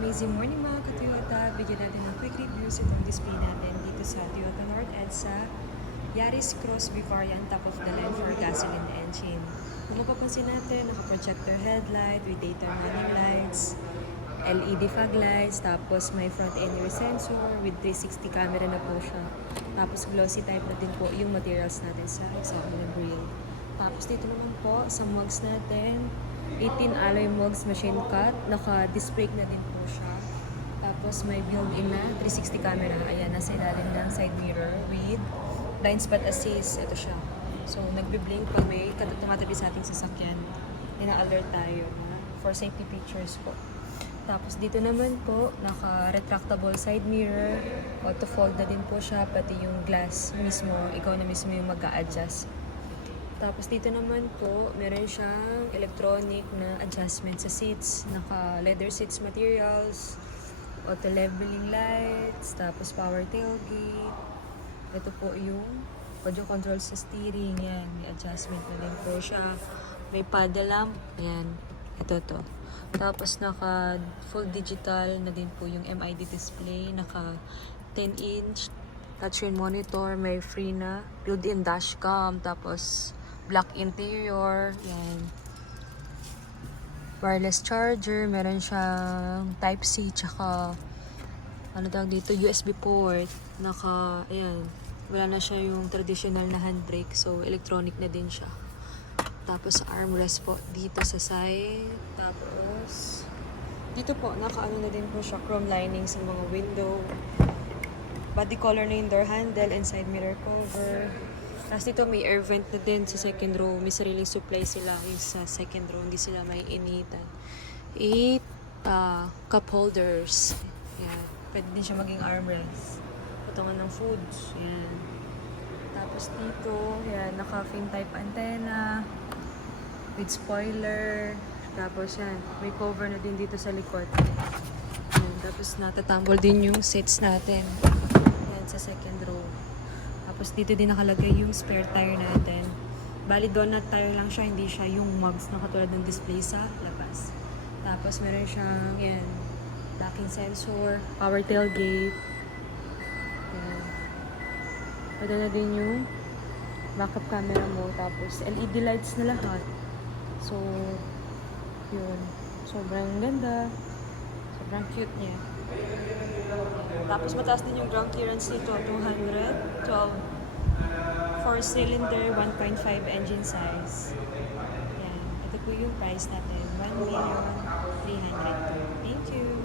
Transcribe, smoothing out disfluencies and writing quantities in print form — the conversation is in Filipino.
Amazing morning mga ka-Toyota! Bigyan natin ng quick reviews itong display natin dito sa Toyota North EDSA Yaris Cross V variant top of the line for gasoline engine. Kung mapapansin natin, naka-projector headlight with daytime running lights, LED fog lights, tapos may front end rear sensor with 360 camera na po siya. Tapos glossy type na din po yung materials natin sa hexagonal grille. Tapos dito naman po sa mugs natin, 18 alloy mugs machine cut, naka-disc brake na din po siya. Tapos may built-in na 360 camera, ayan, nasa ilalim ng side mirror with blind spot assist, ito siya. So nagbe-blink pag may tumatabi sa ating sasakyan, ina-alert tayo na for safety features po. Tapos dito naman po, naka-retractable side mirror, auto-fold na din po siya, pati yung glass mismo, ikaw na mismo yung mag-a-adjust. Tapos dito naman po, meron siyang electronic na adjustment sa seats, naka-leather seats materials, auto-leveling lights, tapos power tailgate. Ito po yung audio control sa steering, yan, may adjustment na din po siya. May paddle lamp, yan, ito to. Tapos naka full digital na din po yung MID display, naka 10-inch touchscreen monitor, may free na built-in dashcam, tapos black interior, yan. Wireless charger, meron siyang Type-C, tsaka ano tawag dito, USB port. Ayan, wala na siya yung traditional na handbrake, so electronic na din siya. Tapos armrest po dito sa side. Tapos dito po, naka-ano na din po siya, chrome lining sa mga window. Body color na yung door handle and side mirror cover. Tapos dito may air vent na din sa second row. May sariling supply sila yung sa second row. Hindi sila may initan. 8 cup holders. Yan. Pwede din siya maging armrest. Patungan ng foods. Yan. Tapos dito, yan, naka-fin type antenna with spoiler. Tapos yan, may cover na din dito sa likod. Yan. Tapos natatambol din yung seats natin. Yan, sa second row. Tapos dito din nakalagay yung spare tire natin. Bali donut tire lang siya, hindi siya yung mugs na katulad ng display sa labas. Tapos meron siyang, yan, locking sensor, power tailgate. Yan. Ito na din yung backup camera mo. Tapos LED lights na lahat. So, yun. Sobrang ganda. Sobrang cute niya. Tapos mataas din yung ground clearance nito, 212. 4-cylinder, 1.5 engine size. Yan. Ito po yung price natin, 1,300,000. Thank you!